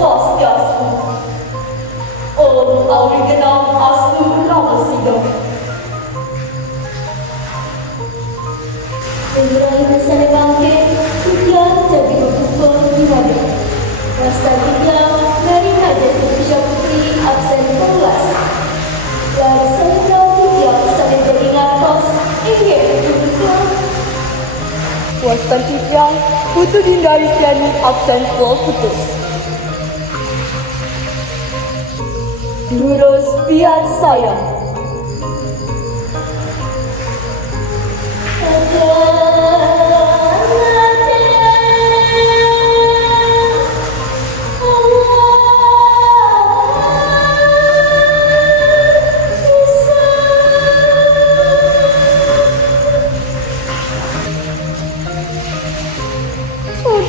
Swastiastu. Om Aurigenam Astu Namasidam. Ibrahim Salebangke, Kudia jadi berkumpul di Wadah. Rasta Kudia dari Hajar Pusha Putri absen kelas. Dan Sandra Kudia saling beringatos, ingin berkumpul. Wastan Tipiang, Putu Dinda Istiani absen putus. Lurus biar saya.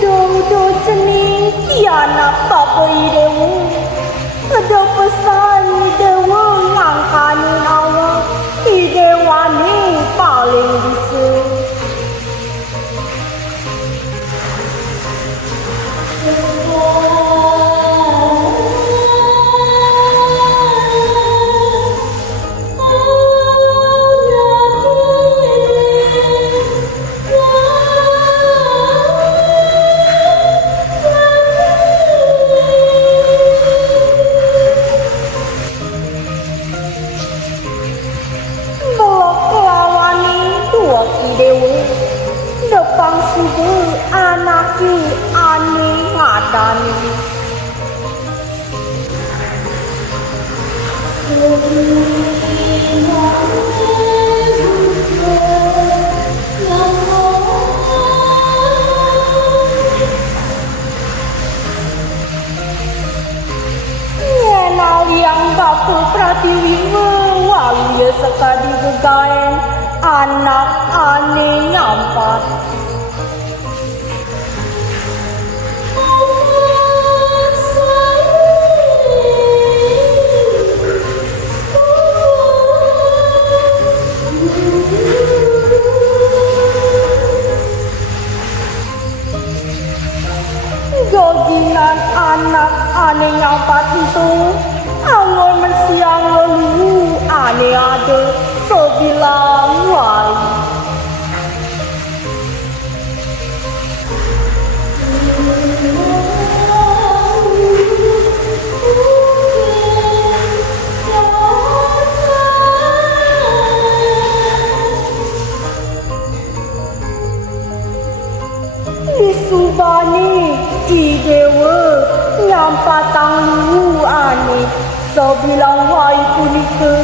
Udah cening tiana papa idewu. Ada pesan idewu ngangkanin awak. Idewani paling bisa. Depan subuh anaki ani ngadani. Nyenal yang baku pratiwi walu sekali gegaen anak ane nyampat. Joginan anak ane nyampat itu angol mensiang lelu ane ada sebilang wai. Disubani idewe nyampatang lu ane sebilang wai punike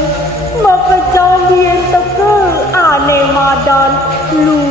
maka jambien teke ane madan lu.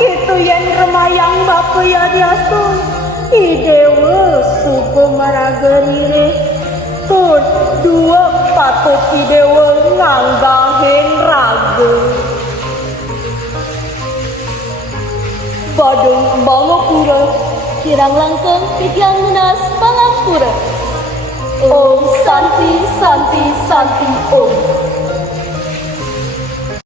Itu yang remayang bapa ya diasun idewe suku maragerire tun dua patut idewe nganggahin ragu Badung Bangapura, Kirang Langkeng Pityang Munas Bangapura. Om Santi Santi Santi Om.